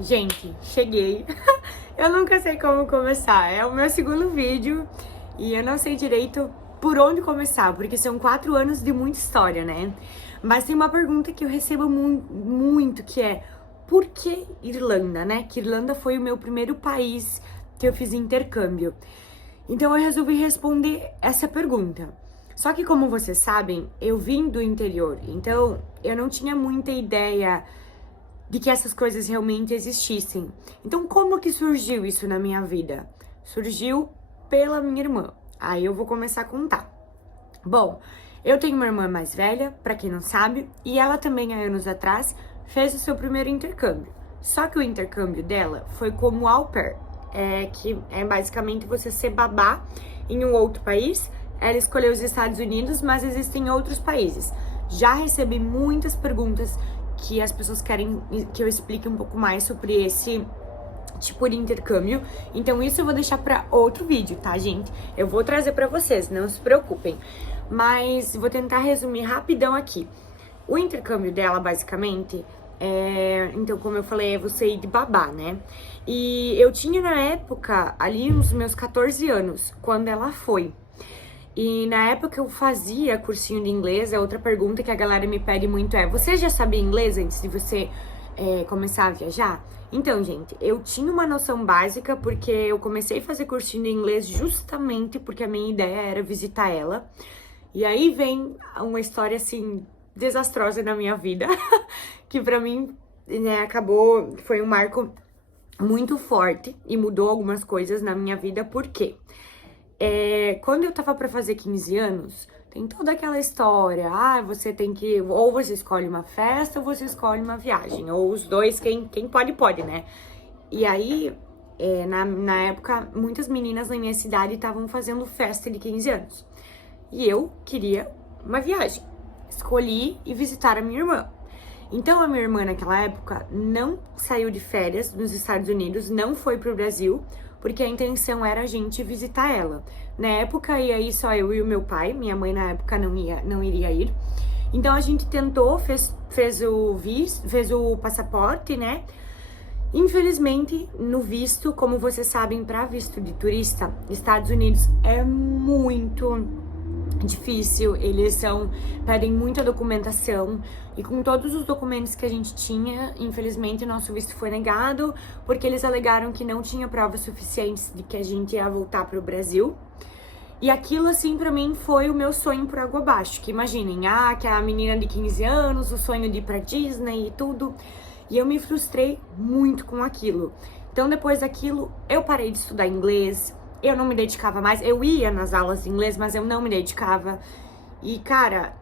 Gente, cheguei. Eu nunca sei como começar. É o meu segundo vídeo e eu não sei direito por onde começar, porque são 4 anos de muita história, né? Mas tem uma pergunta que eu recebo muito, que é: por que Irlanda, né? Que Irlanda foi o meu primeiro país que eu fiz intercâmbio. Então eu resolvi responder essa pergunta. Só que, como vocês sabem, eu vim do interior, então eu não tinha muita ideia de que essas coisas realmente existissem. Então, como que surgiu isso na minha vida? Surgiu pela minha irmã. Aí eu vou começar a contar. Bom, eu tenho uma irmã mais velha, pra quem não sabe, e ela também, há anos atrás, fez o seu primeiro intercâmbio. Só que o intercâmbio dela foi como au pair, que é basicamente você ser babá em um outro país. Ela escolheu os Estados Unidos, mas existem outros países. Já recebi muitas perguntas que as pessoas querem que eu explique um pouco mais sobre esse tipo de intercâmbio. Então isso eu vou deixar para outro vídeo, tá, gente? Eu vou trazer para vocês, não se preocupem. Mas vou tentar resumir rapidão aqui. O intercâmbio dela, basicamente, então, como eu falei, é você ir de babá, né? E eu tinha na época, ali uns meus 14 anos, quando ela foi. E na época eu fazia cursinho de inglês. A outra pergunta que a galera me pede muito é: você já sabia inglês antes de você começar a viajar? Então, gente, eu tinha uma noção básica porque eu comecei a fazer cursinho de inglês justamente porque a minha ideia era visitar ela. E aí vem uma história, assim, desastrosa na minha vida, que pra mim, né, foi um marco muito forte e mudou algumas coisas na minha vida. Por quê? Quando eu tava pra fazer 15 anos, tem toda aquela história: você tem que, ou você escolhe uma festa, ou você escolhe uma viagem, ou os dois, quem pode, né? E aí, na época, muitas meninas na minha cidade estavam fazendo festa de 15 anos. E eu queria uma viagem. Escolhi ir visitar a minha irmã. Então, a minha irmã, naquela época, não saiu de férias nos Estados Unidos, não foi pro Brasil, porque a intenção era a gente visitar ela. Na época, ia aí só eu e o meu pai, minha mãe na época não iria ir. Então, a gente tentou, fez o passaporte, né? Infelizmente, no visto, como vocês sabem, para visto de turista, Estados Unidos é muito difícil. Eles pedem muita documentação, e com todos os documentos que a gente tinha, infelizmente nosso visto foi negado, porque eles alegaram que não tinha provas suficientes de que a gente ia voltar pro Brasil. E aquilo, assim, pra mim foi o meu sonho por água abaixo. Que imaginem, que a menina de 15 anos, o sonho de ir pra Disney e tudo. E eu me frustrei muito com aquilo. Então, depois daquilo, eu parei de estudar inglês. Eu não me dedicava mais. Eu ia nas aulas de inglês, mas eu não me dedicava. E, cara,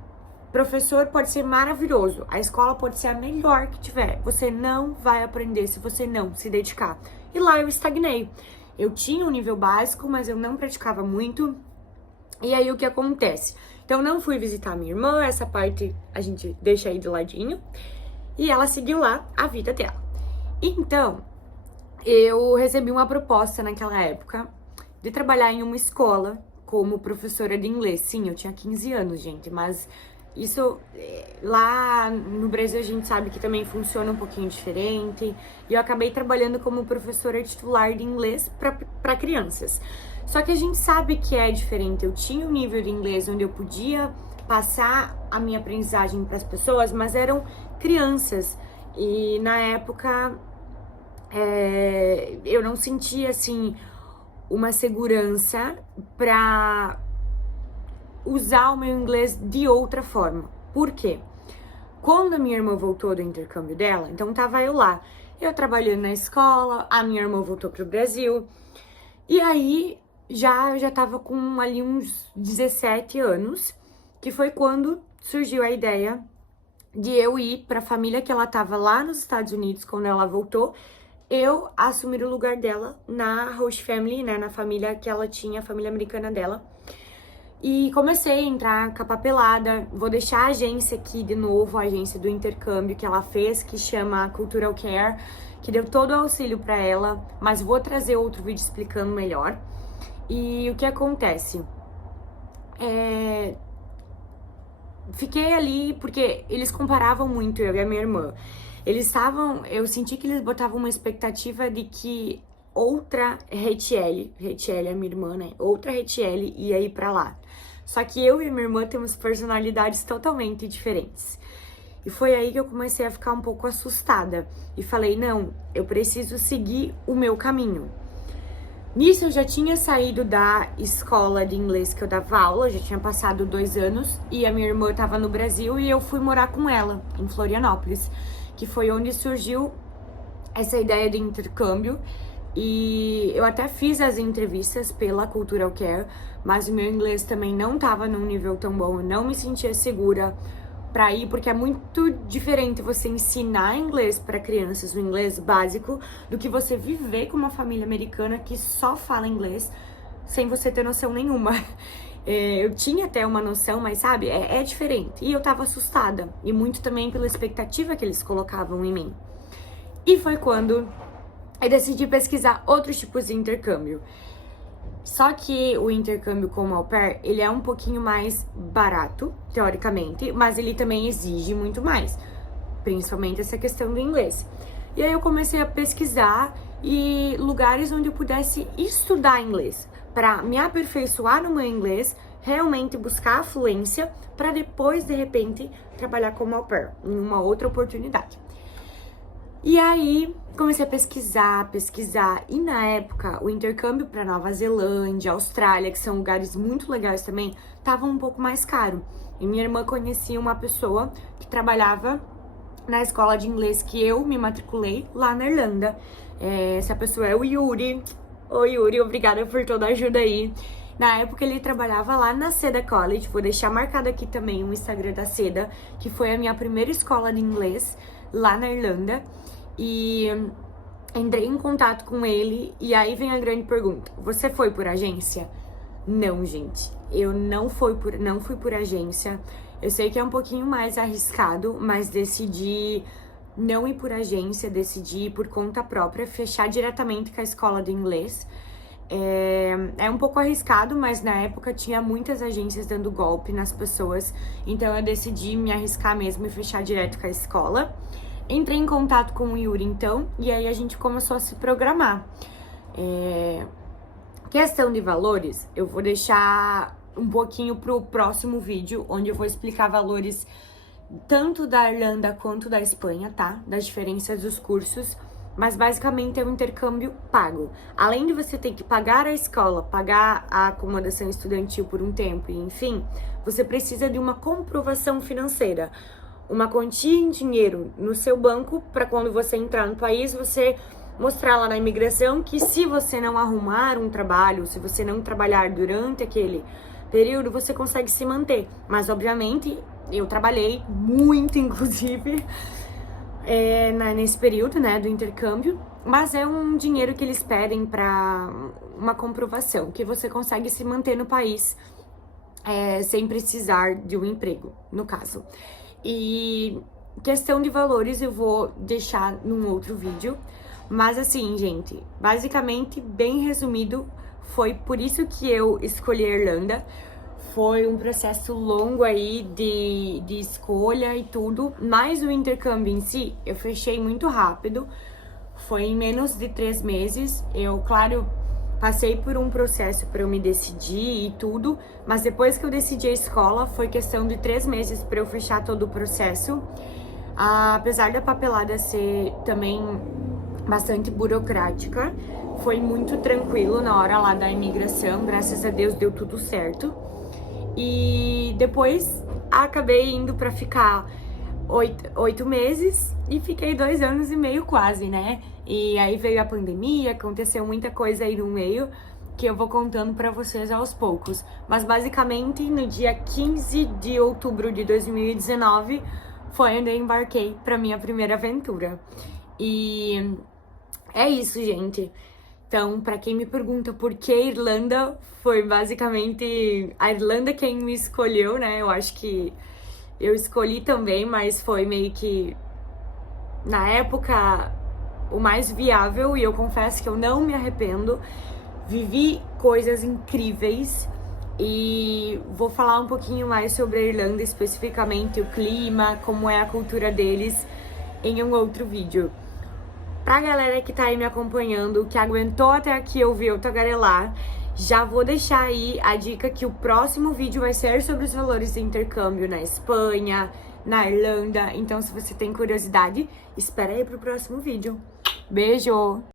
professor pode ser maravilhoso, a escola pode ser a melhor que tiver, você não vai aprender se você não se dedicar. E lá eu estagnei. Eu tinha um nível básico, mas eu não praticava muito. E aí o que acontece? Então, não fui visitar minha irmã, essa parte a gente deixa aí de ladinho. E ela seguiu lá a vida dela. Então, eu recebi uma proposta naquela época de trabalhar em uma escola como professora de inglês. Sim, eu tinha 15 anos, gente, mas isso lá no Brasil a gente sabe que também funciona um pouquinho diferente. E eu acabei trabalhando como professora titular de inglês para crianças. Só que a gente sabe que é diferente. Eu tinha um nível de inglês onde eu podia passar a minha aprendizagem para as pessoas, mas eram crianças. E na época eu não sentia, assim, uma segurança para usar o meu inglês de outra forma. Por quê? Quando a minha irmã voltou do intercâmbio dela, então tava eu lá, eu trabalhando na escola, a minha irmã voltou pro Brasil, e aí já tava com ali uns 17 anos, que foi quando surgiu a ideia de eu ir pra família que ela tava lá nos Estados Unidos. Quando ela voltou, eu assumir o lugar dela na host family, né, na família que ela tinha, a família americana dela. E comecei a entrar capa pelada. Vou deixar a agência aqui de novo, a agência do intercâmbio que ela fez, que chama Cultural Care, que deu todo o auxílio pra ela, mas vou trazer outro vídeo explicando melhor. E o que acontece? Fiquei ali porque eles comparavam muito eu e a minha irmã. eu senti que eles botavam uma expectativa de que outra Rachel é minha irmã, né? Outra Rachel ia ir pra lá. Só que eu e minha irmã temos personalidades totalmente diferentes. E foi aí que eu comecei a ficar um pouco assustada. E falei, não, eu preciso seguir o meu caminho. Nisso eu já tinha saído da escola de inglês que eu dava aula, já tinha passado 2 anos. E a minha irmã estava no Brasil e eu fui morar com ela, em Florianópolis. Que foi onde surgiu essa ideia de intercâmbio. E eu até fiz as entrevistas pela Cultural Care, mas o meu inglês também não estava num nível tão bom, eu não me sentia segura para ir, porque é muito diferente você ensinar inglês para crianças, o inglês básico, do que você viver com uma família americana que só fala inglês sem você ter noção nenhuma. Eu tinha até uma noção, mas sabe, é diferente. E eu tava assustada, e muito também pela expectativa que eles colocavam em mim. E foi quando eu decidi pesquisar outros tipos de intercâmbio. Só que o intercâmbio como au pair, ele é um pouquinho mais barato, teoricamente, mas ele também exige muito mais, principalmente essa questão do inglês. E aí eu comecei a pesquisar e lugares onde eu pudesse estudar inglês, para me aperfeiçoar no meu inglês, realmente buscar a fluência, para depois, de repente, trabalhar como au pair, em uma outra oportunidade. E aí, comecei a pesquisar, e na época, o intercâmbio para Nova Zelândia, Austrália, que são lugares muito legais também, tava um pouco mais caro. E minha irmã conhecia uma pessoa que trabalhava na escola de inglês que eu me matriculei lá na Irlanda. Essa pessoa é o Yuri. Oi, Yuri, obrigada por toda a ajuda aí. Na época, ele trabalhava lá na Seda College, vou deixar marcado aqui também o Instagram da Seda, que foi a minha primeira escola de inglês lá na Irlanda. E entrei em contato com ele, e aí vem a grande pergunta: você foi por agência? Não, gente, eu não fui por agência. Eu sei que é um pouquinho mais arriscado, mas decidi não ir por agência, decidi ir por conta própria, fechar diretamente com a escola de inglês. É um pouco arriscado, mas na época tinha muitas agências dando golpe nas pessoas, então eu decidi me arriscar mesmo e fechar direto com a escola. Entrei em contato com o Yuri, então, e aí a gente começou a se programar. Questão de valores, eu vou deixar um pouquinho pro próximo vídeo, onde eu vou explicar valores tanto da Irlanda quanto da Espanha, tá? Das diferenças dos cursos, mas basicamente é um intercâmbio pago. Além de você ter que pagar a escola, pagar a acomodação estudantil por um tempo, e enfim, você precisa de uma comprovação financeira. Uma quantia em dinheiro no seu banco para quando você entrar no país, você mostrar lá na imigração que se você não arrumar um trabalho, se você não trabalhar durante aquele período, você consegue se manter. Mas, obviamente, eu trabalhei muito, inclusive, nesse período, né, do intercâmbio. Mas é um dinheiro que eles pedem para uma comprovação, que você consegue se manter no país sem precisar de um emprego, no caso. E questão de valores eu vou deixar num outro vídeo. Mas assim, gente, basicamente, bem resumido, foi por isso que eu escolhi a Irlanda. Foi um processo longo aí de escolha e tudo. Mas o intercâmbio em si, eu fechei muito rápido. Foi em menos de 3 meses. Eu, claro, passei por um processo para eu me decidir e tudo, mas depois que eu decidi a escola, foi questão de 3 meses para eu fechar todo o processo. Apesar da papelada ser também bastante burocrática, foi muito tranquilo na hora lá da imigração, graças a Deus deu tudo certo. E depois acabei indo para ficar 8 meses e fiquei 2 anos e meio quase, né? E aí veio a pandemia, aconteceu muita coisa aí no meio, que eu vou contando pra vocês aos poucos. Mas basicamente, no dia 15 de outubro de 2019, foi onde eu embarquei pra minha primeira aventura. E é isso, gente. Então, pra quem me pergunta por que Irlanda, foi basicamente a Irlanda quem me escolheu, né? Eu acho que eu escolhi também, mas foi meio que, na época, o mais viável, e eu confesso que eu não me arrependo. Vivi coisas incríveis e vou falar um pouquinho mais sobre a Irlanda, especificamente o clima, como é a cultura deles. em um outro vídeo. Pra galera que tá aí me acompanhando, que aguentou até aqui ouvir eu tagarelar, já vou deixar aí a dica que o próximo vídeo vai ser sobre os valores de intercâmbio na Espanha, na Irlanda. Então, se você tem curiosidade, espera aí pro próximo vídeo. Beijo!